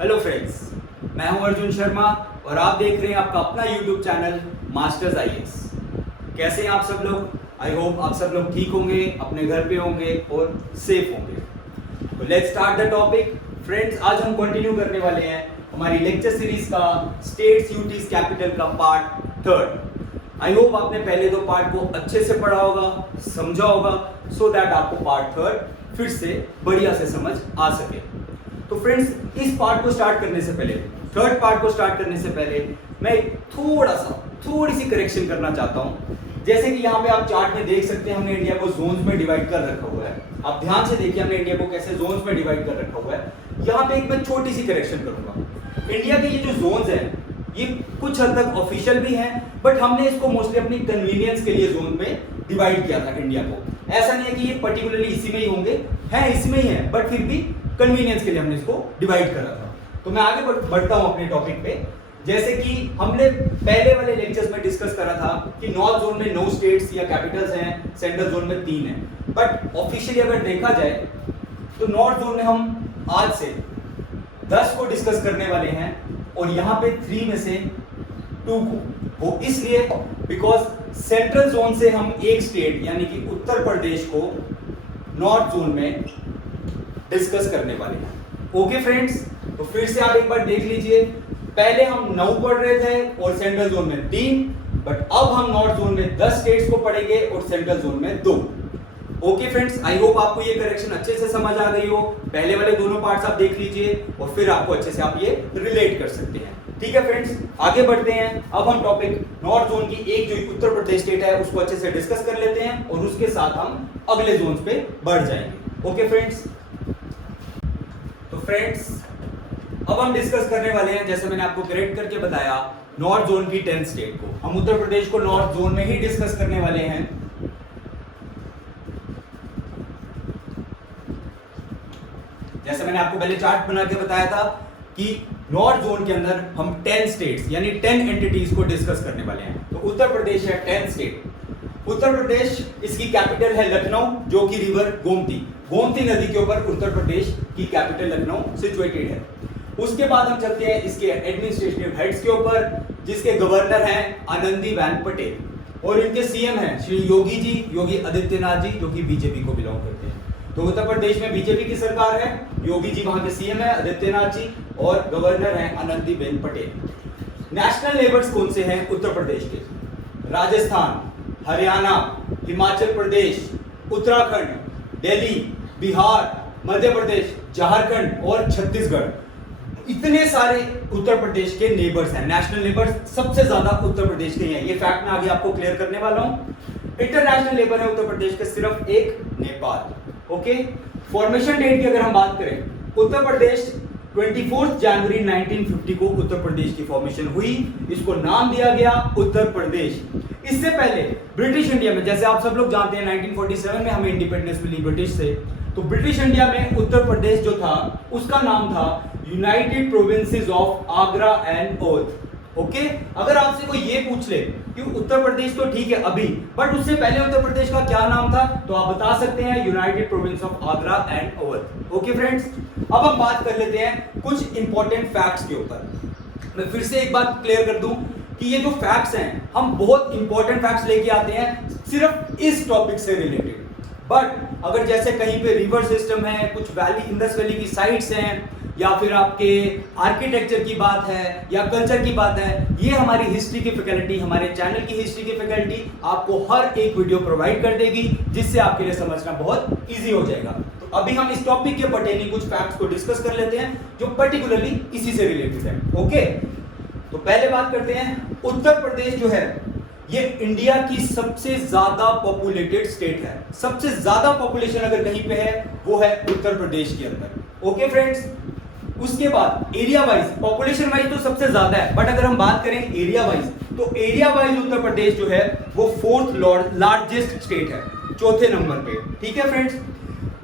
Hello friends, मैं हूं अर्जुन शर्मा और आप देख रहे हैं आपका अपना यूट्यूब चैनल मास्टर्स आईएएस। कैसे हैं आप सब लोग? आई होप आप सब लोग ठीक होंगे, अपने घर पे होंगे और सेफ होंगे। तो let's start the topic. Friends, आज हम कंटिन्यू करने वाले हैं हमारी लेक्चर सीरीज का स्टेट्स यूटीज कैपिटल का पार्ट 3। आई होप आपने पहले दो पार्ट को अच्छे से पढ़ा होगा, समझा होगा, सो दैट आपको पार्ट 3 फिर से बढ़िया से समझ आ सके। तो फ्रेंड्स, इस पार्ट को स्टार्ट करने से पहले, थर्ड पार्ट को स्टार्ट करने से पहले मैं थोड़ी सी करेक्शन करना चाहता हूं। जैसे कि यहाँ पे आप चार्ट में देख सकते हैं, हमने इंडिया को जोन्स में डिवाइड कर रखा हुआ है। आप ध्यान से देखिए, हमने इंडिया को कैसे जोन्स में डिवाइड कर रखा हुआ है। यहाँ पे एक मैं छोटी सी करेक्शन करूंगा। इंडिया के ये जो जोन्स हैं, ये कुछ हद तक ऑफिशियल भी हैं, बट हमने इसको मोस्टली अपनी कन्वीनियंस के लिए जोन में डिवाइड किया था इंडिया को। ऐसा नहीं है कि ये पर्टिकुलरली इसी में ही होंगे, हैं इसमें ही है, बट फिर भी कन्वीनियंस के लिए हमने इसको डिवाइड करा था। तो मैं आगे बढ़ता हूं अपने टॉपिक पे। जैसे कि हमने पहले वाले लेक्चर्स में डिस्कस करा था कि नॉर्थ जोन में 9 स्टेट्स या कैपिटल्स हैं, सेंट्रल जोन में 3 हैं। बट ऑफिशियली अगर देखा जाए तो नॉर्थ जोन में हम आज से 10 को डिस्कस करने वाले हैं और यहाँ पे 3 में से 2 को। वो इसलिए बिकॉज सेंट्रल जोन से हम एक स्टेट यानी कि उत्तर प्रदेश को नॉर्थ जोन में डिस्कस करने वाले हैं। ओके फ्रेंड्स, तो फिर से आप एक बार देख लीजिए। पहले हम 9 पढ़ रहे थे और सेंट्रल जोन में 3, बट अब हम नॉर्थ जोन में 10 स्टेट्स को पढ़ेंगे और सेंट्रल जोन में 2। ओके फ्रेंड्स, आई होप आपको ये करेक्शन अच्छे से समझ आ गई हो। पहले वाले दोनों पार्ट्स आप देख लीजिए और फिर आपको अच्छे से आप ये रिलेट कर सकते हैं। ठीक है फ्रेंड्स, आगे बढ़ते हैं। अब हम टॉपिक नॉर्थ जोन की एक जो उत्तर प्रदेश स्टेट है उसको अच्छे से डिस्कस कर लेते हैं और उसके साथ हम अगले जोन पे बढ़ जाएंगे। ओके फ्रेंड्स, तो फ्रेंड्स अब हम डिस्कस करने वाले हैं, जैसे मैंने आपको करेक्ट करके बताया, नॉर्थ जोन की 10 स्टेट को। हम उत्तर प्रदेश को नॉर्थ जोन में ही डिस्कस करने वाले हैं। जैसे मैंने आपको पहले चार्ट बना के बताया था कि नॉर्थ जोन के अंदर हम 10 स्टेट्स यानी 10 एंटिटीज को डिस्कस करने वाले हैं। तो उत्तर प्रदेश है 10 स्टेट। उत्तर प्रदेश, इसकी कैपिटल है लखनऊ, जो कि रिवर गोमती नदी के ऊपर उत्तर प्रदेश की कैपिटल लखनऊ सिचुएटेड है। उसके बाद हम चलते हैं इसके एडमिनिस्ट्रेटिव हेड्स के ऊपर, जिसके गवर्नर हैं आनंदीबेन पटेल और इनके सीएम हैं श्री योगी आदित्यनाथ जी, जो कि बीजेपी को बिलोंग करते हैं। तो उत्तर प्रदेश में बीजेपी की सरकार है, योगी जी वहां के सीएम है आदित्यनाथ जी और गवर्नर हैं आनंदीबेन पटेल। नेशनल लेबर्स कौन से हैं उत्तर प्रदेश के? राजस्थान, हरियाणा, हिमाचल प्रदेश, उत्तराखंड, दिल्ली, बिहार, मध्य प्रदेश, झारखंड और छत्तीसगढ़। इतने सारे उत्तर प्रदेश के नेबर्स हैं। नेशनल नेबर्स सबसे ज्यादा उत्तर प्रदेश के हैं। ये फैक्ट मैं आगे आपको क्लियर करने वाला हूं। इंटरनेशनल नेबर है उत्तर प्रदेश के सिर्फ एक, नेपाल। ओके, फॉर्मेशन डेट की अगर हम बात करें, उत्तर प्रदेश 24 जनवरी 1950 को उत्तर प्रदेश की फॉर्मेशन हुई। इसको नाम दिया गया उत्तर प्रदेश। इससे पहले ब्रिटिश इंडिया में, जैसे आप सब लोग जानते हैं, 1947 में हमें इंडिपेंडेंस मिली ब्रिटिश से। तो ब्रिटिश इंडिया में उत्तर प्रदेश जो था उसका नाम था United Provinces of Agra and Oudh. Okay, अगर आपसे कोई ये पूछ ले कि उत्तर प्रदेश तो ठीक है अभी, बट उससे पहले उत्तर प्रदेश का क्या नाम था, तो आप बता सकते हैं United Province of Agra and Oudh. Okay friends, अब हम बात कर लेते हैं कुछ इंपॉर्टेंट फैक्ट्स के ऊपर। मैं फिर से एक बात क्लियर कर दूं कि ये जो फैक्ट्स हैं, हम बहुत इंपॉर्टेंट फैक्ट्स लेके आते हैं सिर्फ इस टॉपिक से रिलेटेड। बट अगर जैसे कहीं पे रिवर सिस्टम है, कुछ वैली, इंडस वैली की साइट्स हैं, या फिर आपके आर्किटेक्चर की बात है या कल्चर की बात है, ये हमारी हिस्ट्री की फैकल्टी, हमारे चैनल की हिस्ट्री की फैकल्टी आपको हर एक वीडियो प्रोवाइड कर देगी, जिससे आपके लिए समझना बहुत इजी हो जाएगा। तो अभी हम इस टॉपिक के पर्टेनिंग कुछ फैक्ट्स को डिस्कस कर लेते हैं जो पर्टिकुलरली इसी से रिलेटेड है। ओके, तो पहले बात करते हैं, उत्तर प्रदेश जो है ये इंडिया की सबसे ज्यादा पॉपुलेटेड स्टेट है। सबसे ज्यादा पॉपुलेशन अगर कहीं पे है वो है उत्तर प्रदेश के अंदर। ओके फ्रेंड्स, उसके बाद एरिया वाइज, पॉपुलेशन वाइज तो सबसे ज्यादा है, बट अगर हम बात करें एरिया वाइज, तो एरिया वाइज उत्तर प्रदेश जो है वो 4th लार्जेस्ट स्टेट है, 4थे नंबर पे। ठीक है फ्रेंड्स,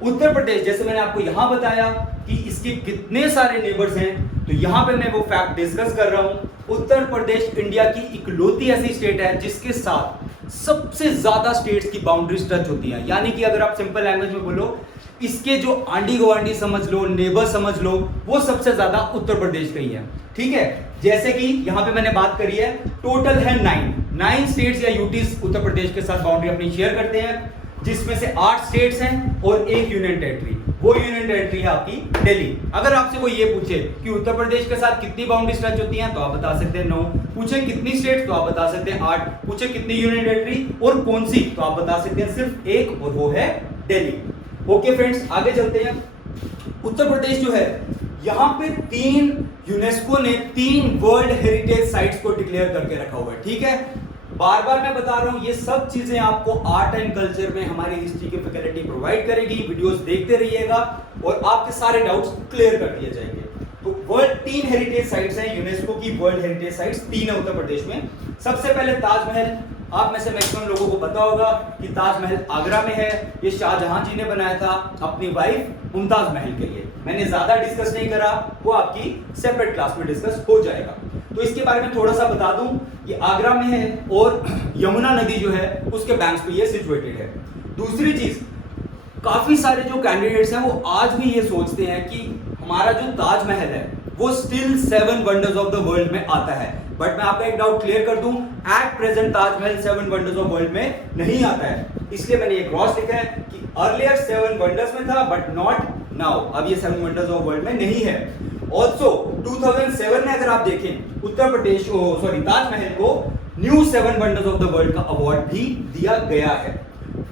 उत्तर प्रदेश, जैसे मैंने आपको यहां बताया कि इसके कितने सारे नेबर्स हैं, तो यहां पे मैं वो फैक्ट डिस्कस कर रहा हूं। उत्तर प्रदेश इंडिया की इकलौती ऐसी स्टेट है जिसके साथ सबसे ज्यादा स्टेट्स की बाउंड्रीज टच होती हैं। यानी कि अगर आप सिंपल लैंग्वेज में बोलो इसके जो आंडी गवांडी समझ लो, नेबर समझ लो, वो सबसे ज्यादा उत्तर प्रदेश का ही है। ठीक है, जैसे कि यहां पे मैंने बात करी है, टोटल है 9 स्टेट्स या यूटीज उत्तर प्रदेश के साथ बाउंड्री अपनी शेयर करते हैं, जिसमें से 8 स्टेट्स हैं और एक यूनियन टेरिटरी। वो यूनियन टेरिटरी है आपकी दिल्ली। अगर आपसे कोई ये पूछे कि उत्तर प्रदेश के साथ कितनी बाउंड्री टच होती हैं, तो आप बता सकते हैं 9। पूछे कितनी स्टेट्स, तो आप बता सकते हैं 8। पूछे कितनी यूनियन टेरिटरी और कौन सी, तो आप बता सकते हैं सिर्फ एक, और वो है दिल्ली। ओके फ्रेंड्स, आगे चलते हैं। उत्तर प्रदेश जो है, यहां पे 3 यूनेस्को ने 3 वर्ल्ड हेरिटेज साइट्स को डिक्लेयर करके रखा हुआ है। ठीक है, बार बार मैं बता रहा हूं, ये सब चीजें आपको आर्ट एंड कल्चर में हमारी हिस्ट्री की फैकल्टी प्रोवाइड करेगी। वीडियोस देखते रहिएगा और आपके सारे डाउट्स क्लियर कर दिए जाएंगे। तो वर्ल्ड 3 हेरिटेज साइट्स हैं, यूनेस्को की वर्ल्ड हेरिटेज साइट्स 3 है उत्तर प्रदेश में। सबसे पहले ताजमहल। आप में से मैक्सिमम लोगों को पता होगा कि ताजमहल आगरा में है। ये शाहजहां जी ने बनाया था अपनी वाइफ मुमताज महल के लिए। मैंने ज्यादा डिस्कस नहीं करा, वो आपकी सेपरेट क्लास में डिस्कस हो जाएगा। तो इसके बारे में थोड़ा सा बता दूं, ये आगरा में है और यमुना नदी जो है उसके बैंक्स पे ये सिचुएटेड है। दूसरी चीज, काफी सारे जो कैंडिडेट्स हैं वो आज भी ये सोचते हैं कि हमारा जो ताजमहल है वो still 7 wonders of the world में आता है। बट मैं आपका एक डाउट क्लियर कर दूं, at present Taj Mahal 7 wonders of world में नहीं आता है। इसलिए मैंने एक क्रॉस लिखा है कि अर्लियर 7 वंडर्स में था बट नॉट नाउ। अब ये 7 वंडर्स ऑफ वर्ल्ड में नहीं है। ऑल्सो 2007 में अगर आप देखें, उत्तर प्रदेश ताजमहल को new 7 wonders of the world का अवार्ड भी दिया गया है।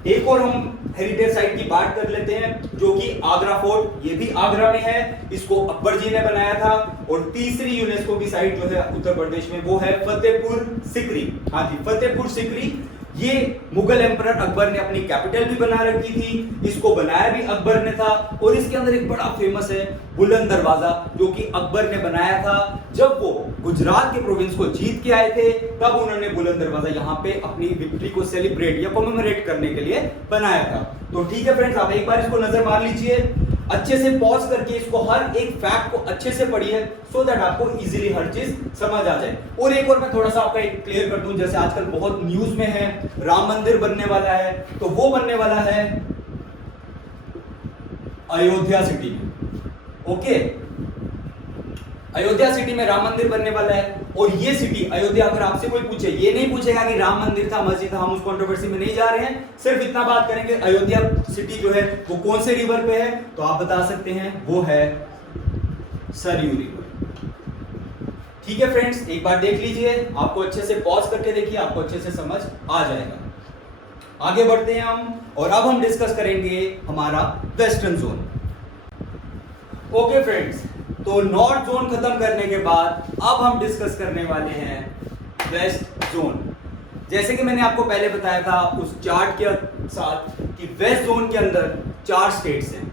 एक और हम हेरिटेज साइट की बात कर लेते हैं, जो कि आगरा फोर्ट। ये भी आगरा में है, इसको अकबर जी ने बनाया था। और तीसरी यूनेस्को की साइट जो है उत्तर प्रदेश में, वो है फतेहपुर सिकरी। हाँ जी, फतेहपुर सिकरी। ये मुगल एम्परर अकबर ने अपनी कैपिटल भी बना रखी थी, इसको बनाया भी अकबर ने था। और इसके अंदर एक बड़ा फेमस है बुलंद दरवाजा, जो कि अकबर ने बनाया था जब वो गुजरात के प्रोविंस को जीत के आए थे। तब उन्होंने बुलंद दरवाजा यहाँ पे अपनी विक्ट्री को सेलिब्रेट या कॉमेमोरेट करने के लिए बनाया था। तो ठीक है फ्रेंड्स, आप एक बार इसको नजर मार लीजिए, अच्छे से पॉज करके इसको हर एक फैक्ट को अच्छे से पढ़िए, सो दैट आपको इजीली हर चीज समझ आ जाए। और एक और मैं थोड़ा सा आपका एक क्लियर कर दूं, जैसे आजकल बहुत न्यूज में है राम मंदिर बनने वाला है, तो वो बनने वाला है अयोध्या सिटी में। ओके, अयोध्या सिटी में राम मंदिर बनने वाला है। और ये सिटी अयोध्या, अगर आपसे कोई पूछे, ये नहीं पूछेगा कि राम मंदिर था, मस्जिद था, हम उस कंट्रोवर्सी में नहीं जा रहे हैं। सिर्फ इतना बात करेंगे, अयोध्या सिटी जो है वो कौन से रिवर पे है, तो आप बता सकते हैं वो है सरयू रिवर। ठीक है फ्रेंड्स, एक बार देख लीजिए, आपको अच्छे से पॉज करके देखिए, आपको अच्छे से समझ आ जाएगा। आगे बढ़ते हैं हम, और अब हम डिस्कस करेंगे हमारा वेस्टर्न जोन। ओके फ्रेंड्स, तो नॉर्थ जोन खत्म करने के बाद अब हम डिस्कस करने वाले हैं वेस्ट जोन। जैसे कि मैंने आपको पहले बताया था उस चार्ट के साथ कि वेस्ट जोन के अंदर 4 स्टेट्स हैं।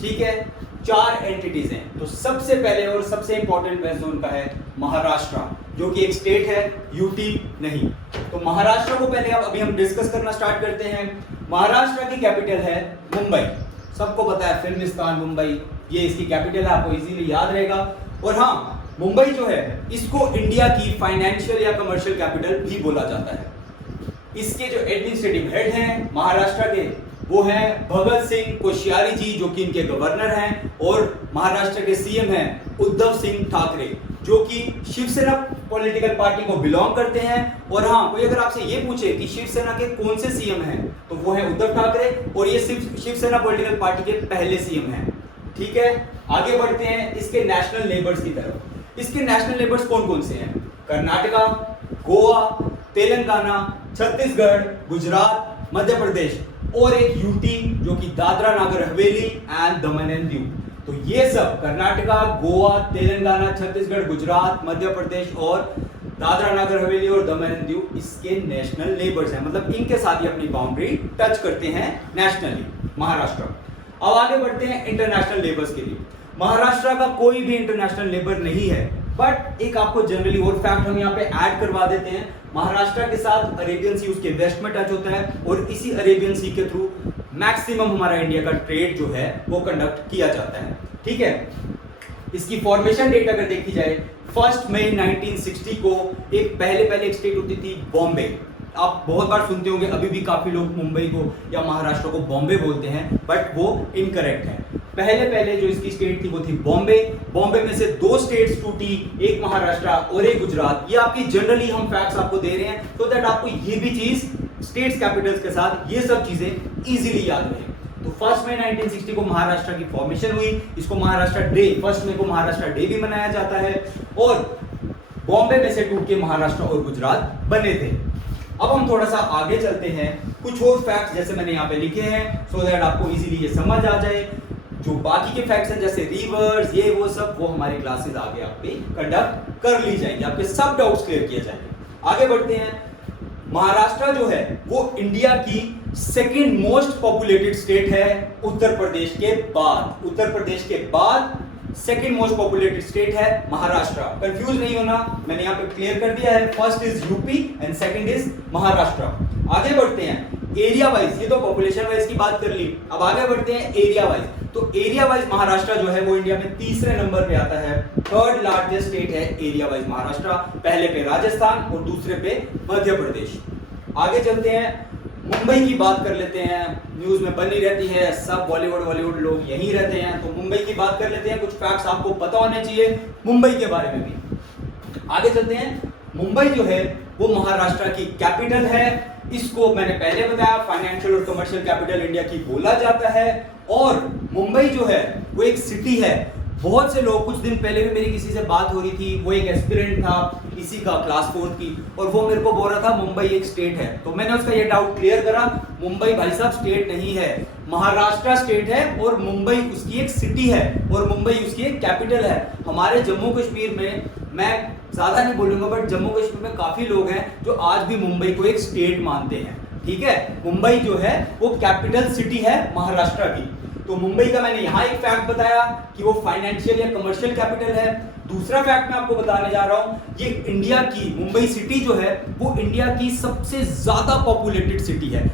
ठीक है, 4 एंटिटीज हैं। तो सबसे पहले और सबसे इंपॉर्टेंट वेस्ट जोन का है महाराष्ट्र, जो कि एक स्टेट है, यूटी नहीं। तो महाराष्ट्र को पहले अभी हम डिस्कस करना स्टार्ट करते हैं। महाराष्ट्र की कैपिटल है मुंबई। सबको पता है फिल्मिस्तान मुंबई, ये इसकी कैपिटल है, आपको इजीली याद रहेगा। और हाँ, मुंबई जो है इसको इंडिया की फाइनेंशियल या कमर्शियल कैपिटल भी बोला जाता है। इसके जो एडमिनिस्ट्रेटिव हेड हैं महाराष्ट्र के, वो हैं भगत सिंह कोश्यारी जी, जो कि इनके गवर्नर हैं। और महाराष्ट्र के सीएम हैं उद्धव सिंह ठाकरे, जो कि शिवसेना पॉलिटिकल पार्टी को बिलोंग करते हैं। और हाँ, कोई अगर आपसे ये पूछे कि शिवसेना के कौन से सीएम हैं, तो वो है उद्धव ठाकरे, और ये शिवसेना पॉलिटिकल पार्टी के पहले सीएम हैं। ठीक है, आगे बढ़ते हैं इसके नेशनल नेबर्स की तरफ। इसके नेशनल नेबर्स कौन कौन से हैं? कर्नाटका, गोवा, तेलंगाना, छत्तीसगढ़, गुजरात, मध्य प्रदेश, और एक यूटी जो कि Dadra Nagar Haveli and Daman and Diu. तो ये सब कर्नाटका, गोवा, तेलंगाना, छत्तीसगढ़, गुजरात, मध्य प्रदेश और दादरा नगर हवेली और दमन एंड दीव इसके नेशनल नेबर्स हैं। मतलब इनके साथ ही अपनी बाउंड्री टच करते हैं नेशनली महाराष्ट्र। अब आगे बढ़ते हैं इंटरनेशनल लेबर्स के लिए। महाराष्ट्र का कोई भी इंटरनेशनल लेबर नहीं है, बट एक आपको जनरली और फैक्ट हम यहाँ पे ऐड करवा देते हैं। महाराष्ट्र के साथ अरेबियन सी उसके वेस्ट में टच होता है, और इसी अरेबियन सी के थ्रू मैक्सिमम हमारा इंडिया का ट्रेड जो है वो कंडक्ट किया जाता है। ठीक है, इसकी फॉर्मेशन डेट अगर देखी जाए, 1 मई 1960 को एक पहले एक स्टेट होती थी बॉम्बे। आप बहुत बार सुनते होंगे, अभी भी काफी लोग मुंबई को या महाराष्ट्र को बॉम्बे बोलते हैं, बट वो इनकरेक्ट है। पहले जो इसकी स्टेट थी वो थी बॉम्बे। बॉम्बे में से 2 स्टेट्स टूटी, एक महाराष्ट्र और एक गुजरात। ये आपकी जनरली हम फैक्ट्स आपको दे रहे हैं तो दैट आपको ये भी चीज स्टेट्स कैपिटल्स के साथ ये सब चीजें इजीली याद रहे। तो 1 मई 1960 को महाराष्ट्र की फॉर्मेशन हुई। इसको महाराष्ट्र डे, 1 मई को महाराष्ट्र डे भी मनाया जाता है। और बॉम्बे में से टूट के महाराष्ट्र और गुजरात बने थे। अब हम थोड़ा सा आगे चलते हैं, कुछ और फैक्ट्स जैसे मैंने यहाँ पे लिखे हैं सो दैट आपको इजीली ये समझ आ जाए। जो बाकी के फैक्ट्स हैं जैसे रिवर्स ये वो सब, वो हमारी क्लासेस आगे आप पे कंडक्ट कर ली जाएंगी, आपके सब डाउट्स क्लियर किए जाएंगे। आगे बढ़ते हैं। महाराष्ट्र जो है वो इंडिया की सेकंड मोस्ट पॉपुलेटेड स्टेट है उत्तर प्रदेश के बाद। उत्तर प्रदेश के बाद सेकंड मोस्ट पॉपुलेटेड स्टेट है महाराष्ट्र। कंफ्यूज नहीं होना, मैंने यहाँ पे क्लियर कर दिया है। First is UP and second is Maharashtra. आगे बढ़ते हैं एरिया वाइज, ये तो पॉपुलेशन वाइज की बात कर ली, अब आगे बढ़ते हैं एरिया वाइज। तो एरिया वाइज महाराष्ट्र जो है वो इंडिया में तीसरे नंबर पे आता है। 3rd लार्जेस्ट स्टेट है एरिया वाइज महाराष्ट्र, पहले पे राजस्थान और दूसरे पे मध्य प्रदेश। आगे चलते हैं, मुंबई की बात कर लेते हैं, न्यूज में बनी रहती है, सब बॉलीवुड लोग यहीं रहते हैं, तो मुंबई की बात कर लेते हैं। कुछ फैक्ट्स आपको पता होने चाहिए मुंबई के बारे में भी। आगे चलते हैं, मुंबई जो है वो महाराष्ट्र की कैपिटल है। इसको मैंने पहले बताया फाइनेंशियल और कमर्शियल कैपिटल इंडिया की बोला जाता है। और मुंबई जो है वो एक सिटी है। बहुत से लोग, कुछ दिन पहले भी मेरी किसी से बात हो रही थी, वो एक एस्पिरेंट था इसी का क्लास 4 की, और वो मेरे को बोल रहा था मुंबई एक स्टेट है। तो मैंने उसका ये डाउट क्लियर करा, मुंबई भाई साहब स्टेट नहीं है, महाराष्ट्र स्टेट है और मुंबई उसकी एक सिटी है और मुंबई उसकी एक कैपिटल है। हमारे जम्मू कश्मीर में, मैं ज्यादा नहीं बोलूंगा बट जम्मू कश्मीर में काफी लोग हैं जो आज भी मुंबई को एक स्टेट मानते हैं। ठीक है, मुंबई जो है वो कैपिटल सिटी है महाराष्ट्र की। तो मुंबई का मैंने यहाँ एक फैक्ट बताया कि वो फाइनेंशियल या कमर्शियल कैपिटल है। दूसरा फैक्ट मैं आपको बताने जा रहा हूं, ये इंडिया की मुंबई सिटी जो है वो इंडिया की सबसे ज्यादा पॉपुलेटेड सिटी है।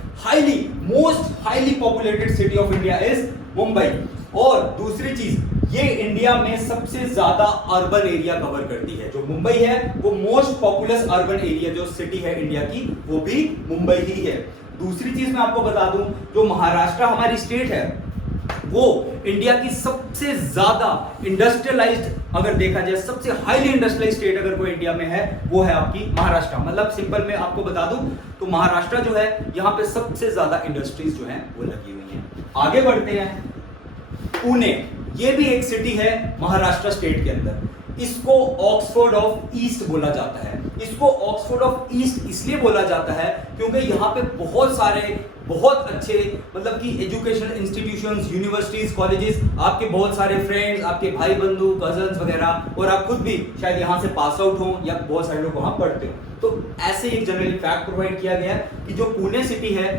Most highly populated city of India is Mumbai. और दूसरी चीज, ये इंडिया में सबसे ज्यादा अर्बन एरिया कवर करती है। जो मुंबई है वो मोस्ट पॉपुलस अर्बन एरिया जो सिटी है इंडिया की, वो भी मुंबई ही है। दूसरी चीज मैं आपको बता दूं, जो महाराष्ट्र हमारी स्टेट है वो इंडिया की सबसे ज्यादा इंडस्ट्रियलाइज्ड, अगर देखा जाए सबसे हाईली इंडस्ट्रियलाइज्ड स्टेट अगर कोई इंडिया में है वो है आपकी महाराष्ट्र। मतलब सिंपल में आपको बता दूं तो महाराष्ट्र जो है यहाँ पे सबसे ज्यादा इंडस्ट्रीज जो है वो लगी हुई हैं। आगे बढ़ते हैं, पुणे, ये भी एक सिटी है महाराष्ट्र स्टेट के अंदर। इसको ऑक्सफोर्ड ऑफ ईस्ट बोला जाता है। इसको ऑक्सफोर्ड ऑफ ईस्ट इसलिए बोला जाता है क्योंकि यहाँ पे बहुत सारे बहुत अच्छे मतलब कि एजुकेशनल इंस्टीट्यूशंस, यूनिवर्सिटीज, कॉलेजेस, आपके बहुत सारे फ्रेंड्स, आपके भाई बंधु, कजन्स वगैरह, और आप खुद भी शायद यहाँ से पास आउट हो या बहुत सारे लोग वहाँ पढ़ते हो। तो ऐसे एक जनरली फैक्ट प्रोवाइड किया गया कि जो पुणे सिटी है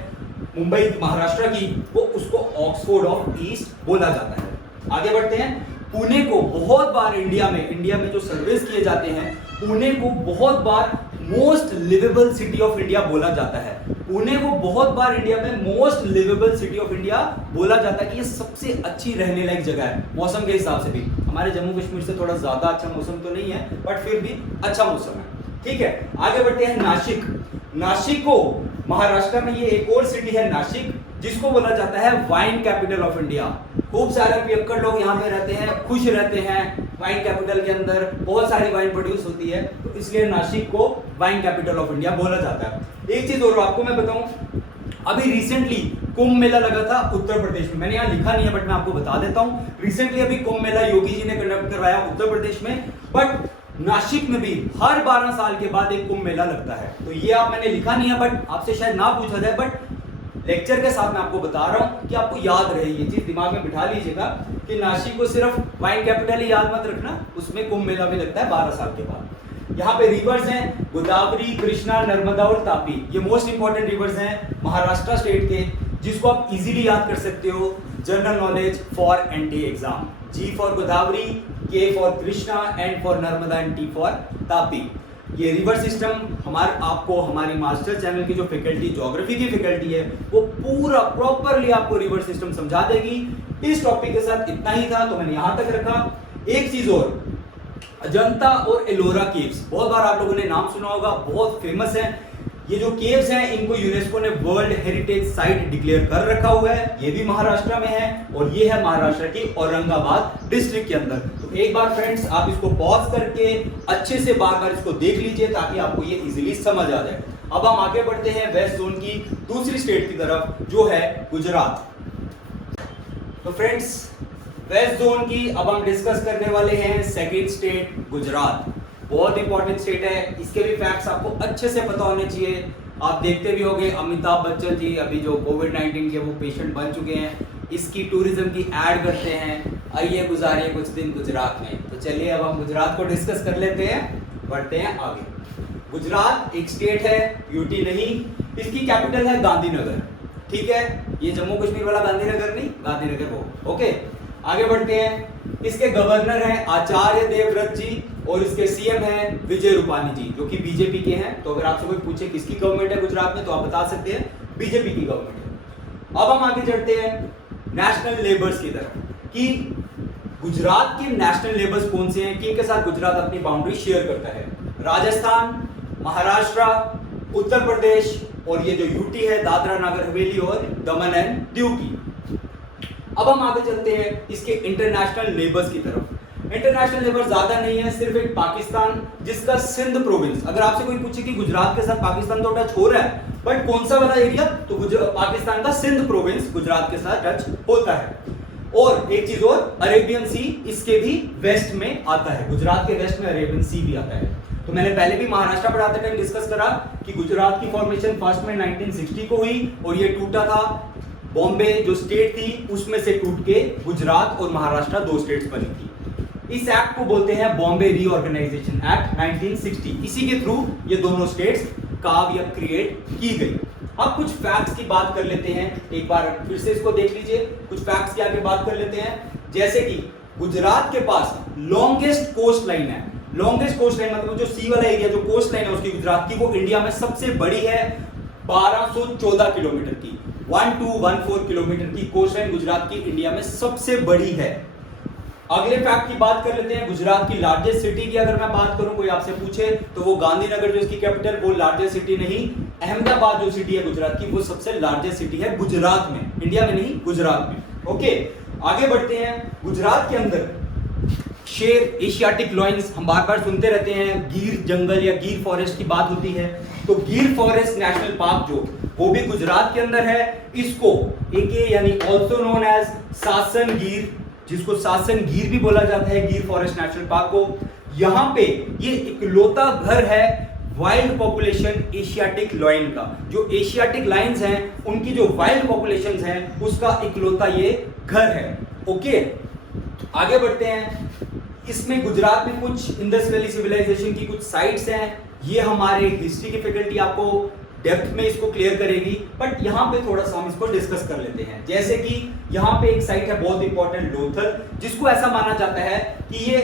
मुंबई महाराष्ट्र की, वो उसको ऑक्सफोर्ड ऑफ ईस्ट बोला जाता है। आगे बढ़ते हैं, पुणे को बहुत बार इंडिया में जो सर्वेस किए जाते हैं, पुणे को बहुत बार most liveable city of India बोला जाता है। पुणे को बहुत बार इंडिया में most liveable city of India बोला जाता है कि ये सबसे अच्छी रहने लायक जगह है। मौसम के हिसाब से भी हमारे जम्मू कश्मीर से थोड़ा ज्यादा अच्छा मौसम तो नहीं है बट फिर भी अच्छा मौसम है। ठीक है, आगे बढ़ते हैं, नासिक। नासिक को महाराष्ट्र में ये एक और सिटी है नासिक, जिसको बोला जाता है वाइन कैपिटल ऑफ इंडिया। खूब सारे पियक्कड़ लोग यहाँ पे रहते हैं, खुश रहते हैं। वाइन कैपिटल के अंदर बहुत सारी वाइन प्रोड्यूस होती है, तो इसलिए नासिक को वाइन कैपिटल ऑफ इंडिया बोला जाता है। एक चीज और आपको मैं बताऊं, अभी रिसेंटली कुंभ मेला लगा था उत्तर प्रदेश में। मैंने यहाँ लिखा नहीं है बट मैं आपको बता देता हूँ। रिसेंटली अभी कुंभ मेला योगी जी ने कंडक्ट करवाया उत्तर प्रदेश में, बट नासिक में भी हर 12 साल के बाद एक कुंभ मेला लगता है। तो ये आप मैंने लिखा नहीं है बट आपसे शायद ना पूछा जाए, बट लेक्चर के साथ मैं आपको बता रहा हूं कि आपको याद रहे, ये चीज दिमाग में बिठा लीजिएगा कि नासिक को सिर्फ वाइन कैपिटल ही याद मत रखना, उसमें कुंभ मेला भी लगता है 12 साल के बाद। यहाँ पे रिवर्स हैं गोदावरी, कृष्णा, नर्मदा और तापी। ये मोस्ट इंपॉर्टेंट रिवर्स हैं महाराष्ट्र स्टेट के, जिसको आप इजीली याद कर सकते हो general knowledge for NT exam. G for Godavari, K for Krishna, N for Narmada and T for Tapi. ये रिवर सिस्टम आपको हमारी मास्टर चैनल की जो फैकल्टी ज्योग्राफी की फैकल्टी है वो पूरा प्रॉपरली आपको रिवर सिस्टम समझा देगी। इस टॉपिक के साथ इतना ही था तो मैंने यहां तक रखा। एक चीज और, अजंता और एलोरा केव्स, बहुत बार आप लोगों ने नाम सुना होगा, बहुत फेमस है। ये जो केव्स हैं इनको यूनेस्को ने वर्ल्ड हेरिटेज साइट डिक्लेयर कर रखा हुआ है। ये भी महाराष्ट्र में है और ये है महाराष्ट्र की औरंगाबाद डिस्ट्रिक्ट के अंदर। तो एक बार फ्रेंड्स आप इसको पॉज करके अच्छे से बार बार इसको देख लीजिए ताकि आपको ये इजीली समझ आ जाए। अब हम आगे बढ़ते हैं वेस्ट जोन की दूसरी स्टेट की तरफ जो है गुजरात। तो फ्रेंड्स वेस्ट जोन की अब हम डिस्कस करने वाले हैं सेकंड स्टेट गुजरात। बहुत इंपॉर्टेंट स्टेट है, इसके भी फैक्ट्स आपको अच्छे से पता होने चाहिए। आप देखते भी होंगे अमिताभ बच्चन जी अभी जो कोविड-19 के वो पेशेंट बन चुके हैं, इसकी टूरिज्म की ऐड करते हैं, आइए गुजारिए कुछ दिन गुजरात में। तो चलिए अब हम गुजरात को डिस्कस कर लेते हैं, बढ़ते हैं आगे। गुजरात एक स्टेट है, यूटी नहीं। इसकी कैपिटल है गांधीनगर, ठीक है। ये जम्मू कश्मीर वाला गांधीनगर नहीं, गांधीनगर वो, ओके। आगे बढ़ते हैं। इसके गवर्नर हैं आचार्य देवव्रत जी और इसके सीएम हैं विजय रूपानी जी जो कि बीजेपी के हैं। तो अगर आपसे कोई पूछे किसकी गवर्नमेंट है गुजरात में तो आप बता सकते हैं बीजेपी की गवर्नमेंट है। अब हम आगे चढ़ते हैं नेशनल लेबर्स की तरफ कि गुजरात के नेशनल लेबर्स कौन से हैं, किनके साथ गुजरात अपनी बाउंड्री शेयर करता है। राजस्थान, महाराष्ट्र, उत्तर प्रदेश और ये जो यूटी है दादरा नगर हवेली और दमन एंड दीव की। अब हम आगे चलते हैं इसके इंटरनेशनल नेबर्स की तरफ। इंटरनेशनल नेबर ज्यादा नहीं है, सिर्फ एक पाकिस्तान जिसका सिंध प्रोविंस। अगर आपसे कोई पूछे कि गुजरात के साथ पाकिस्तान तो टच हो रहा है बट कौन सा वाला एरिया, तो पाकिस्तान का सिंध प्रोविंस गुजरात के साथ टच होता है। और एक चीज और, अरेबियन सी इसके भी वेस्ट में आता है, गुजरात के वेस्ट में अरेबियन सी भी आता है। तो मैंने पहले भी महाराष्ट्र पढ़ाते टाइम डिस्कस करा कि गुजरात की फॉर्मेशन फर्स्ट में 1960 को हुई और ये टूटा था, बॉम्बे जो स्टेट थी उसमें से टूट के गुजरात और महाराष्ट्र दो स्टेट्स बनी थी। इस एक्ट को बोलते हैं बॉम्बे रीऑर्गेनाइजेशन एक्ट 1960। इसी के थ्रू ये दोनों स्टेट्स काव या क्रिएट की गई। अब कुछ फैक्ट्स की बात कर लेते हैं, एक बार फिर से इसको देख लीजिए। कुछ फैक्ट्स की आगे बात कर लेते हैं, जैसे कि गुजरात के पास लॉन्गेस्ट कोस्ट लाइन है। लॉन्गेस्ट कोस्ट लाइन मतलब जो सी वाला एरिया जो कोस्ट लाइन है उसकी गुजरात की, वो इंडिया में सबसे बड़ी है, 1214 किलोमीटर की, 1214 किलोमीटर की कोस्ट लाइन गुजरात की इंडिया में सबसे बड़ी है। अगले फैक्ट की बात कर लेते हैं, गुजरात की लार्जेस्ट सिटी की अगर मैं बात करूं, कोई आपसे पूछे तो वो गांधीनगर जो इसकी कैपिटल, वो लार्जेस्ट सिटी नहीं, अहमदाबाद जो सिटी है गुजरात की वो सबसे लार्जेस्ट सिटी है गुजरात में, इंडिया में नहीं गुजरात में। ओके, आगे बढ़ते हैं। गुजरात के अंदर शेर, एशियाटिक लॉयंस हम बार बार सुनते रहते हैं, गिर जंगल या गिर फॉरेस्ट की बात होती है, तो गिर फॉरेस्ट नेशनल पार्क जो वो भी गुजरात के अंदर है। इसको एके यानी also known as Sasan Gir, जिसको सासन गिर भी बोला जाता है, गिर फॉरेस्ट नेशनल पार्क को। यहाँ पे ये इकलौता घर है वाइल्ड पॉपुलेशन एशियाटिक लॉयन का। जो एशियाटिक लायंस हैं उनकी जो वाइल्ड पॉपुलेशंस हैं उसका इकलौता ये घर है। ओके, आगे बढ़ते हैं। इसमें गुजरात में कुछ इंडस वैली सिविलाइजेशन की कुछ साइट्स हैं, ये हमारे हिस्ट्री की फैकल्टी आपको डेप्थ में इसको क्लियर करेगी, बट यहाँ पे थोड़ा सा हम इसको डिस्कस कर लेते हैं। जैसे कि यहाँ पे एक साइट है बहुत इंपॉर्टेंट, लोथल, जिसको ऐसा माना जाता है कि ये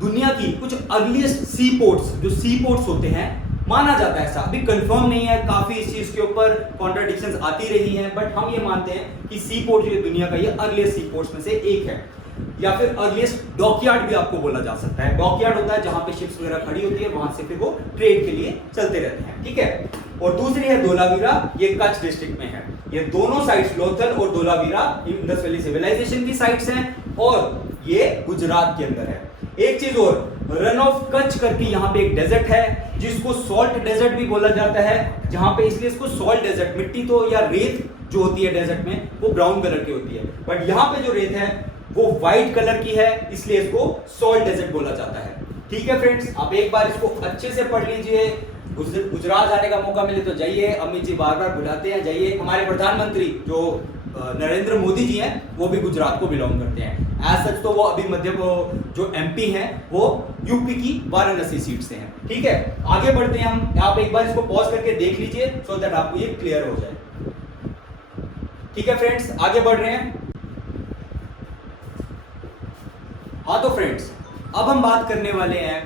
दुनिया की कुछ अर्लीस्ट सी पोर्ट्स, जो सी पोर्ट्स होते हैं, माना जाता है, ऐसा अभी कंफर्म नहीं है, काफी इस चीज के ऊपर कॉन्ट्राडिक्शंस आती रही हैं, बट हम ये मानते हैं कि सी पोर्ट जो दुनिया का ये अर्लीस्ट सी पोर्ट्स में से एक है, या फिर अर्लीस्ट डॉकयार्ड भी आपको बोला जा सकता है। डॉकयार्ड होता है जहां पे शिप्स वगैरह खड़ी होती है, वहां से फिर वो ट्रेड के लिए चलते रहते हैं, ठीक है। और दूसरी है धोलावीरा, ये कच्छ डिस्ट्रिक्ट में है। ये दोनों साइट्स लोथल और धोलावीरा इंडस वैली सिविलाइजेशन की साइट्स हैं और ये गुजरात के अंदर है। एक चीज और, रन ऑफ कच्छ करके यहाँ पे एक डेजर्ट है जिसको सॉल्ट डेजर्ट भी बोला जाता है, जहां पे इसलिए इसको सॉल्ट डेजर्ट, मिट्टी तो या रेत जो होती है डेजर्ट में वो ब्राउन कलर की होती है, बट यहाँ पे जो रेत है वो व्हाइट कलर की है, इसलिए इसको सॉल्ट डेजर्ट बोला जाता है। ठीक है फ्रेंड्स, आप एक बार इसको अच्छे से पढ़ लीजिए। गुजरात जाने का मौका मिले तो जाइए, अमित जी बार बार बुलाते हैं, जाइए। हमारे प्रधानमंत्री जो नरेंद्र मोदी जी हैं वो भी गुजरात को बिलोंग करते हैं। एज सच तो वो अभी मध्य जो एमपी हैं वो यूपी की वाराणसी सीट से हैं। ठीक है, आगे बढ़ते हैं हम। आप एक बार इसको पॉज करके देख लीजिए सो दैट आपको ये क्लियर हो जाए। ठीक है फ्रेंड्स, आगे बढ़ रहे हैं। हाँ तो फ्रेंड्स, अब हम बात करने वाले हैं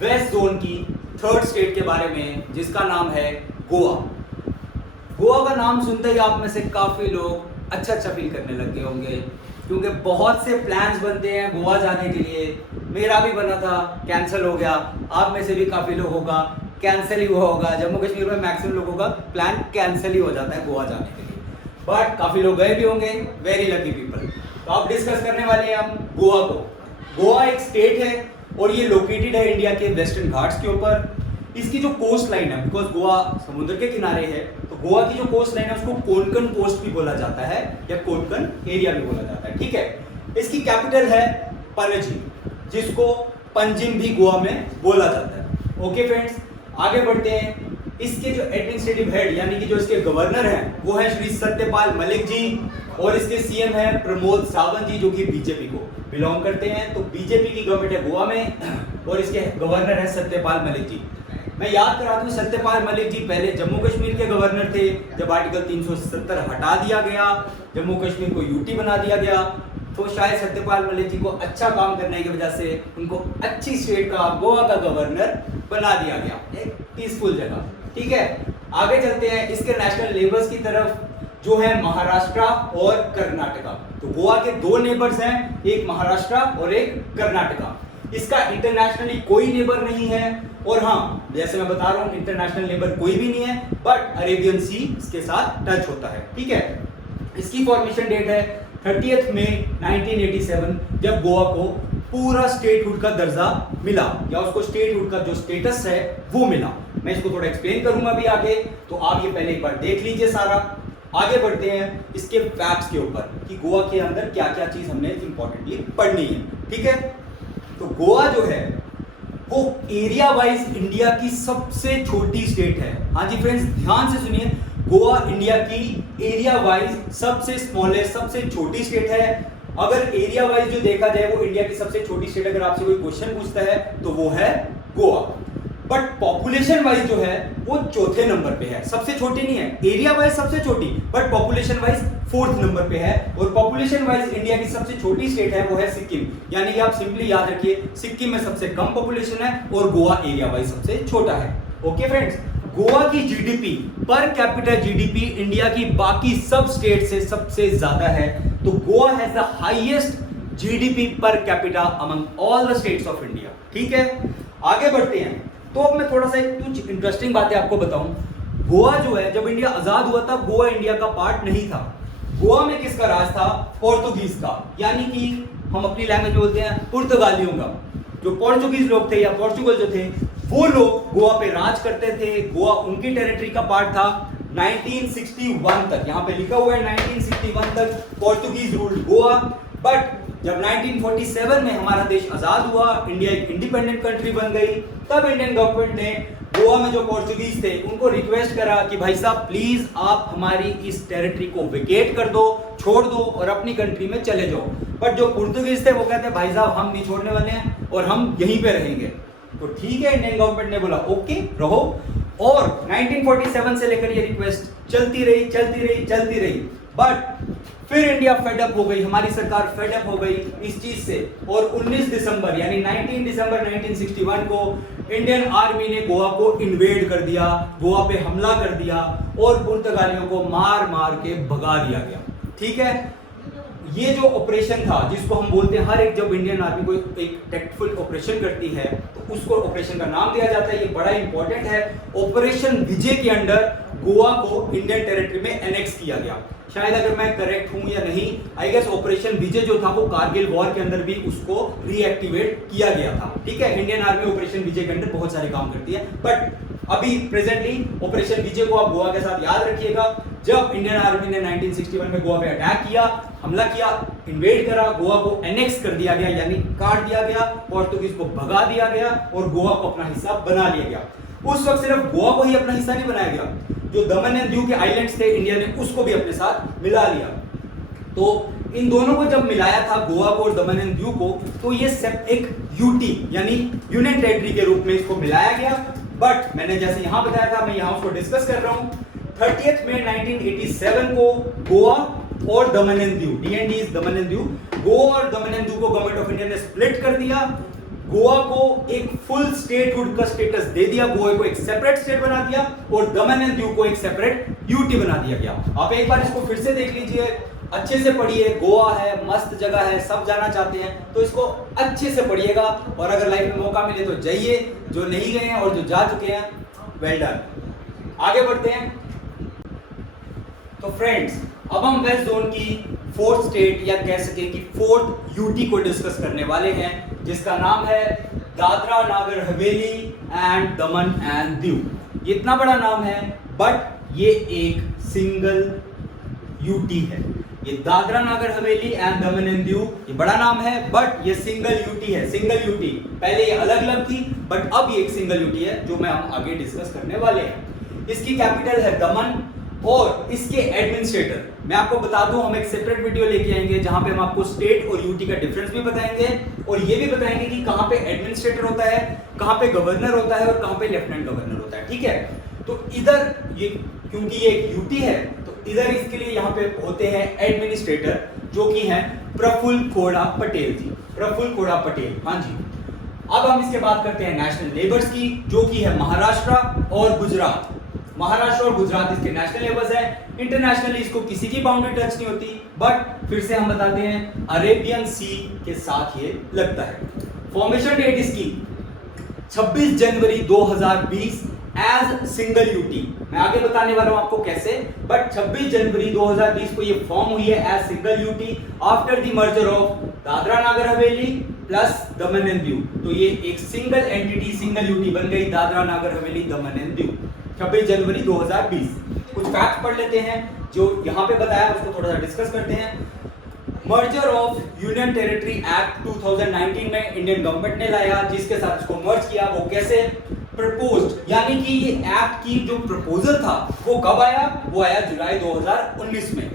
वेस्ट जोन की थर्ड स्टेट के बारे में, जिसका नाम है गोवा। गोवा का नाम सुनते ही आप में से काफी लोग अच्छा फील करने लग गए होंगे, क्योंकि बहुत से प्लान्स बनते हैं गोवा जाने के लिए। मेरा भी बना था, कैंसिल हो गया। आप में से भी काफी लोगों का कैंसिल ही हुआ होगा। जम्मू कश्मीर में मैक्सिमम लोगों का प्लान कैंसिल ही हो जाता है गोवा जाने के लिए, बट काफी लोग गए भी होंगे, वेरी लकी पीपल। तो अब डिस्कस करने वाले हैं हम गोवा को। गोवा एक स्टेट है और ये लोकेटेड है इंडिया के वेस्टर्न घाट्स के ऊपर। इसकी जो कोस्ट लाइन है, बिकॉज गोवा समुद्र के किनारे है, तो गोवा की जो कोस्ट लाइन है उसको कोंकण कोस्ट भी बोला जाता है या कोंकण एरिया भी बोला जाता है, ठीक है। इसकी कैपिटल है पणजी, जिसको पंजिम भी गोवा में बोला जाता है। ओके फ्रेंड्स, आगे बढ़ते हैं। इसके जो एडमिनिस्ट्रेटिव हेड यानी कि जो इसके गवर्नर हैं वो है श्री सत्यपाल मलिक जी, और इसके सीएम है प्रमोद सावंत जी, जो कि बीजेपी को बिलोंग करते हैं। तो बीजेपी की गवर्नमेंट है गोवा में और इसके गवर्नर है सत्यपाल मलिक जी। मैं याद करा दूं, सत्यपाल मलिक जी पहले जम्मू कश्मीर के गवर्नर थे। जब आर्टिकल 370 हटा दिया गया, जम्मू कश्मीर को यूटी बना दिया गया, तो शायद सत्यपाल मलिक जी को अच्छा काम करने की वजह से उनको अच्छी स्टेट का गोवा का गवर्नर बना दिया गया, एक पीसफुल जगह, ठीक है। आगे चलते हैं इसके नेशनल नेबर्स की तरफ, जो है महाराष्ट्र और कर्नाटका। तो गोवा के दो नेबर्स हैं, एक महाराष्ट्र और एक कर्नाटका। इसका इंटरनेशनली कोई नेबर नहीं है, और हाँ जैसे मैं बता रहा हूं इंटरनेशनल नेबर कोई भी नहीं है, बट अरेबियन सी इसके साथ टच होता है, ठीक है। इसकी फॉर्मेशन डेट है 30 मई 1987, जब गोवा को पूरा स्टेटहुड का दर्जा मिला, या उसको स्टेटहुड का जो स्टेटस है वो मिला। मैं इसको थोड़ा एक्सप्लेन करूंगा अभी आगे, तो आप ये पहले एक बार देख लीजिए सारा। आगे बढ़ते हैं इसके फैक्ट्स के ऊपर कि गोवा के अंदर क्या क्या चीज हमने इंपॉर्टेंटली पढ़नी है, ठीक है। तो गोवा जो है वो एरिया वाइज इंडिया की सबसे छोटी स्टेट है। हाँ जी फ्रेंड्स, ध्यान से सुनिए, गोवा इंडिया की एरिया वाइज सबसे स्मॉलेस्ट, सबसे छोटी स्टेट है। अगर एरिया वाइज जो देखा जाए वो इंडिया की सबसे छोटी स्टेट, अगर आपसे कोई क्वेश्चन पूछता है तो वो है गोवा। बट पॉपुलेशन वाइज जो है वो चौथे नंबर पे है, सबसे छोटी नहीं है, एरिया वाइज सबसे छोटी, but population wise 4th number पे है। और पॉपुलेशन वाइज इंडिया की सबसे छोटी स्टेट है वो है सिक्किम, यानी कि आप सिंपली याद रखिए सिक्किम में सबसे कम पॉपुलेशन है और गोवा एरिया वाइज सबसे छोटा है। ओके फ्रेंड्स, गोवा की GDP per capita GDP India की बाकी सब स्टेट से सबसे ज्यादा है। तो Goa has the highest GDP per capita among all the states of India, ठीक है। आगे बढ़ते हैं, तो अब मैं थोड़ा सा कुछ इंटरेस्टिंग बातें आपको बताऊं। गोवा जो है, जब इंडिया आजाद हुआ था गोवा इंडिया का पार्ट नहीं था। गोवा में किसका राज था? पोर्तुगीज का, यानी कि हम अपनी लैंग्वेज में बोलते हैं पुर्तगालियों का। जो पोर्तुगीज लोग थे या पोर्चुगल जो थे, वो लोग गोवा पे राज करते थे। गोवा उनकी टेरिटरी का पार्ट था 1961 तक, यहाँ पे लिखा हुआ है 1961 तक पोर्तुगीज रूल्ड गोवा। बट जब 1947 में हमारा देश आजाद हुआ, इंडिया एक इंडिपेंडेंट कंट्री बन गई, तब इंडियन गवर्नमेंट ने गोवा में जो पोर्चुगीज थे उनको रिक्वेस्ट करा कि भाई साहब प्लीज आप हमारी इस टेरिटरी को वेकेट कर दो, छोड़ दो और अपनी कंट्री में चले जाओ। बट जो पुर्तगीज थे वो कहते भाई साहब हम नहीं छोड़ने वाले हैं और हम यहीं पे रहेंगे। तो ठीक है, इंडियन गवर्नमेंट ने बोला ओके रहो, और 1947 से लेकर ये रिक्वेस्ट चलती रही। बट फिर इंडिया फेडअप हो गई, हमारी सरकार फेडअप हो गई इस चीज से, और 19 दिसंबर यानी 19 दिसंबर 1961 को इंडियन आर्मी ने गोवा को इन्वेड कर दिया, गोवा पे हमला कर दिया और पुर्तगालियों को मार मार के भगा दिया गया, ठीक है। ये जो ऑपरेशन था, जिसको हम बोलते हैं, हर एक जब इंडियन आर्मी कोई एक टेक्टफुल ऑपरेशन करती है तो उसको ऑपरेशन का नाम दिया जाता है, ये बड़ा इंपॉर्टेंट है। ऑपरेशन विजय के अंडर गोवा को इंडियन टेरिटरी में एनेक्स किया गया। शायद अगर मैं करेक्ट हूं या नहीं, आई गेस ऑपरेशन विजय जो था वो कारगिल वॉर के अंदर भी उसको रीएक्टिवेट किया गया था, ठीक है। इंडियन आर्मी ऑपरेशन विजय के अंदर बहुत सारे काम करती है, बट अभी प्रेजेंटली ऑपरेशन विजय को आप गोवा के साथ याद रखिएगा। जब इंडियन आर्मी ने 1961 में गोवा पे अटैक किया, हमला किया, इन्वेड करा, गोवा को एनेक्स कर दिया गया, यानी काट दिया गया, पोर्तुगीज को भगा दिया गया और गोवा को अपना हिस्सा बना लिया गया। उस वक्त सिर्फ गोवा को ही अपना हिस्सा नहीं बनाया गया, जो दमन एंड दीव के आइलैंड्स थे इंडिया ने उसको भी अपने साथ मिला लिया। तो इन दोनों को जब मिलाया था, गोवा को और दमन एंड दीव को, तो ये एक यूटी यानी यूनियन टेरिटरी के रूप में इसको मिलाया गया। बट मैंने जैसे यहां बताया था, मैं यहां उसको डिस्कस कर रहा हूं। 30 मई 1987 को गोवा और दमन and Diu, DND is Daman and Diu, Goa और दमन एंड दीव को गवर्नमेंट ऑफ इंडिया ने स्प्लिट कर दिया। गोवा को एक फुल स्टेटहुड का स्टेटस दे दिया, गोवा को एक सेपरेट स्टेट बना दिया और दमन एंड दीव को एक सेपरेट यूटी बना दिया गया। आप एक बार इसको फिर से देख लीजिए। अच्छे से पढ़िए, गोवा है, मस्त जगह है, सब जाना चाहते हैं तो इसको अच्छे से पढ़िएगा, और अगर लाइफ में मौका मिले तो जाइए, जो नहीं गए हैं और जो जा चुके हैं वेल डन। आगे बढ़ते हैं। तो फ्रेंड्स, अब हम वेस्ट जोन की फोर्थ स्टेट या कह सके कि फोर्थ यूटी को डिस्कस करने वाले हैं, जिसका नाम है दादरा नागर हवेली एंड दमन एंड दीव। ये इतना बड़ा नाम है बट ये एक सिंगल यूटी है। ये दादरा नागर हवेली एंड दमन एंड दीव, ये बड़ा नाम है बट ये सिंगल यूटी है। सिंगल यूटी, पहले ये अलग अलग थी बट अब ये एक सिंगल यूटी है, जो मैं हम आगे डिस्कस करने वाले हैं। इसकी कैपिटल है दमन और इसके एडमिनिस्ट्रेटर, मैं आपको बता दूं, हम एक सेपरेट वीडियो लेके आएंगे जहां पे हम आपको स्टेट और यूटी का डिफरेंस भी बताएंगे और ये भी बताएंगे कि कहां पे एडमिनिस्ट्रेटर होता है, कहां पे गवर्नर होता है और कहां पे लेफ्टिनेंट गवर्नर होता है। ठीक है, तो इधर ये क्योंकि ये एक यूटी है तो इधर इसके लिए यहाँ पे होते हैं एडमिनिस्ट्रेटर, जो कि हैं प्रफुल्ल खोड़ा पटेल जी। प्रफुल्ल खोड़ा पटेल, हाँ जी। अब हम इसके बात करते हैं नेशनल लेबर्स की, जो कि है महाराष्ट्र और गुजरात। महाराष्ट्र और गुजरात इसके नेशनल लेबर्स है। इंटरनेशनली इसको किसी की बाउंड्री टच नहीं होती, बट फिर से हम बताते हैं अरेबियन सी के साथ ये लगता है। फॉर्मेशन डेट इसकी 26 जनवरी 2020 एज सिंगल यूटी। मैं आगे बताने वाला हूं आपको कैसे, बट 26 जनवरी 2020 को ये फॉर्म हुई है as single UT after the merger of Dadra Nagar Haveli plus Daman and Diu. तो ये एक सिंगल एंटिटी, सिंगल यूटी बन गई, दादरा नागर हवेली दमन एंड दीव, 26 जनवरी 2020। कुछ फैक्ट पढ़ लेते हैं जो यहाँ पे बताया, उसको थोड़ा सा डिस्कस करते हैं। Merger of union territory act 2019 में इंडियन गवर्नमेंट ने लाया, जिसके साथ इसको मर्ज किया। वो कैसे? प्रपोज्ड, यानी कि ये एक्ट की जो प्रपोजल था वो कब आया? वो आया जुलाई 2019 में।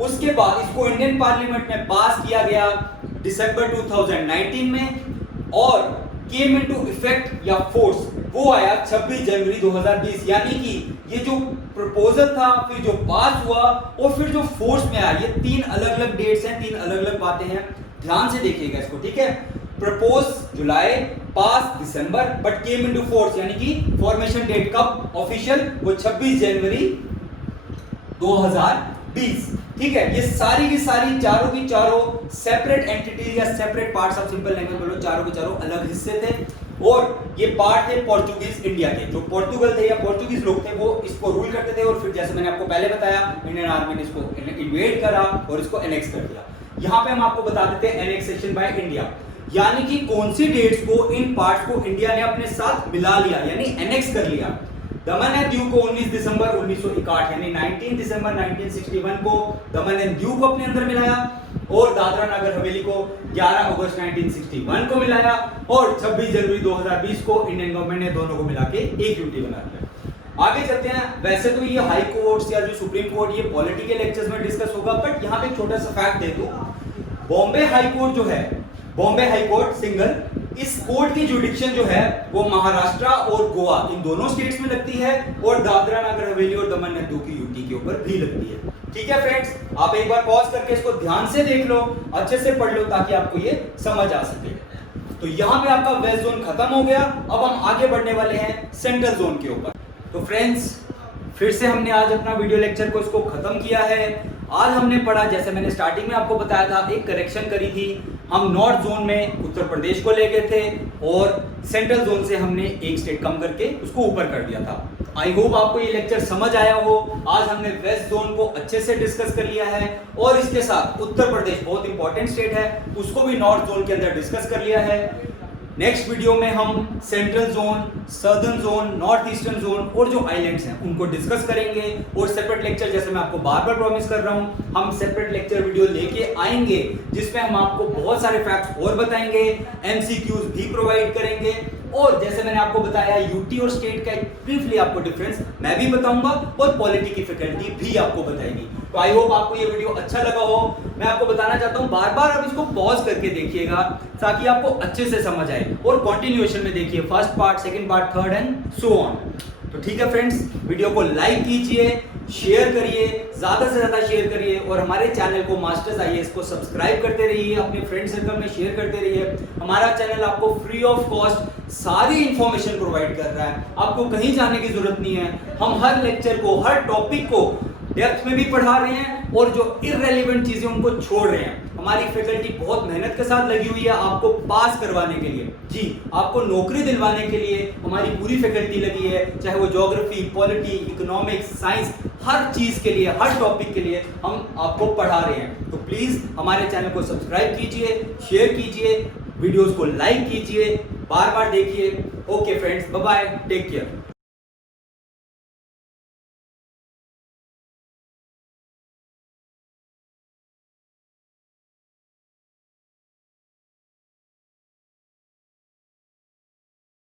उसके बाद इसको इंडियन पार्लियामेंट में पास किया गया दिसंबर 2019 में और केम इनटू इफेक्ट या फोर्स वो आया 26 जनवरी 2020। यानी कि ये जो प्रपोजल था, फिर जो पास हुआ और फिर जो फोर्स में आया, ये तीन अलग अलग डेट्स हैं, तीन अलग अलग बातें हैं। ध्यान से देखिएगा इसको, ठीक है। Propose July, pass December, but came into force, यानी कि फॉर्मेशन डेट कब ऑफिशियल? वो 26 जनवरी 2020। ठीक है, ये सारी की सारी चारों की चारों सेपरेट एंटिटी या separate parts of simple language बोलो, चारों के चारों अलग हिस्से थे और ये पार्ट थे पोर्चुगीज इंडिया के। जो पोर्तुगल थे या पोर्चुगीज लोग थे वो इसको रूल करते थे और फिर जैसे मैंने आपको पहले बताया इंडियन आर्मी ने इसको इन्वेड करा और इसको एनेक्स कर दिया। यहाँ पे हम आपको बता देते हैं एनेक्सेशन बाय इंडिया, यानी कि कौन सी डेट्स को, इन पार्ट्स को इंडिया ने अपने साथ मिला लिया, यानी एनेक्स कर लिया। दमन एंड दीव को 19 दिसंबर 1961 यानी 19 दिसंबर 1961 को दमन एंड दीव को अपने अंदर मिलाया और दादरा नगर हवेली को 11 अगस्त 1961 को मिलाया और 26 जनवरी 2020 को इंडियन गवर्नमेंट ने दोनों को मिला के एक यूटी बना दिया। आगे चलते हैं। वैसे तो ये हाई कोर्ट्स या जो सुप्रीम कोर्ट ये पॉलिटिकल लेक्चर्स में डिस्कस होगा, बट यहाँ पे एक छोटा सा फैक्ट दे दूं, बॉम्बे हाई कोर्ट जो है, बॉम्बे हाई कोर्ट सिंगल, इस कोर्ट की जुडिक्शन जो है वो महाराष्ट्र और गोवा इन दोनों स्टेट्स में लगती है और दादरा नगर हवेली और दमन एंड दीव की यूटी के ऊपर भी लगती है। ठीक है फ्रेंड्स, आप एक बार पॉज करके इसको ध्यान से देख लो, अच्छे से पढ़ लो ताकि आपको ये समझ आ सके। तो यहाँ पे आपका वेस्ट जोन खत्म हो गया। अब हम आगे बढ़ने वाले हैं सेंट्रल जोन के ऊपर। तो फ्रेंड्स, फिर से हमने आज अपना वीडियो लेक्चर को इसको खत्म किया है। आज हमने पढ़ा, जैसे मैंने स्टार्टिंग में आपको बताया था, एक करेक्शन करी थी। हम नॉर्थ जोन में उत्तर प्रदेश को ले गए थे और सेंट्रल जोन से हमने एक स्टेट कम करके उसको ऊपर कर दिया था। आई होप आपको ये लेक्चर समझ आया हो। आज हमने वेस्ट जोन को अच्छे से डिस्कस कर लिया है और इसके साथ उत्तर प्रदेश बहुत इंपॉर्टेंट स्टेट है, उसको भी नॉर्थ जोन के अंदर डिस्कस कर लिया है। नेक्स्ट वीडियो में हम central zone, southern zone, north eastern zone और जो आइलैंड्स हैं उनको डिस्कस करेंगे और सेपरेट लेक्चर, जैसे मैं आपको बार बार प्रॉमिस कर रहा हूं, हम सेपरेट लेक्चर वीडियो लेके आएंगे जिसमें हम आपको बहुत सारे फैक्ट्स और बताएंगे, एमसीक्यूज भी प्रोवाइड करेंगे और जैसे मैंने आपको बताया यूटी और स्टेट का ब्रीफली आपको डिफरेंस मैं भी बताऊंगा और पॉलिटी की फैकल्टी भी आपको बताएगी। तो आई होप आपको ये वीडियो अच्छा लगा हो। मैं आपको बताना चाहता हूं बार बार आप इसको पॉज करके देखिएगा ताकि आपको अच्छे से समझ आए और कंटिन्यूएशन में देखिए, first part, second part, third and so on. तो ठीक है फ्रेंड्स, वीडियो को लाइक कीजिए, शेयर करिए, ज्यादा से ज्यादा शेयर करिए और हमारे चैनल को मास्टर्स आईएएस को सब्सक्राइब करते रहिए, अपने फ्रेंड सर्कल में शेयर करते रहिए। हमारा चैनल आपको फ्री ऑफ कॉस्ट सारी इंफॉर्मेशन प्रोवाइड कर रहा है, आपको कहीं जाने की जरूरत नहीं है। हम हर लेक्चर को, हर टॉपिक को डेप्थ में भी पढ़ा रहे हैं और जो इररेलेवेंट चीजें उनको छोड़ रहे हैं। हमारी फैकल्टी बहुत मेहनत के साथ लगी हुई है आपको पास करवाने के लिए, जी आपको नौकरी दिलवाने के लिए हमारी पूरी फैकल्टी लगी है, चाहे वो ज्योग्राफी, पॉलिटी, इकोनॉमिक्स, साइंस, हर चीज के लिए, हर टॉपिक के लिए हम आपको पढ़ा रहे हैं। तो प्लीज हमारे चैनल को सब्सक्राइब कीजिए, शेयर कीजिए, वीडियोस को लाइक कीजिए, बार बार देखिए। Okay friends, bye bye, take care.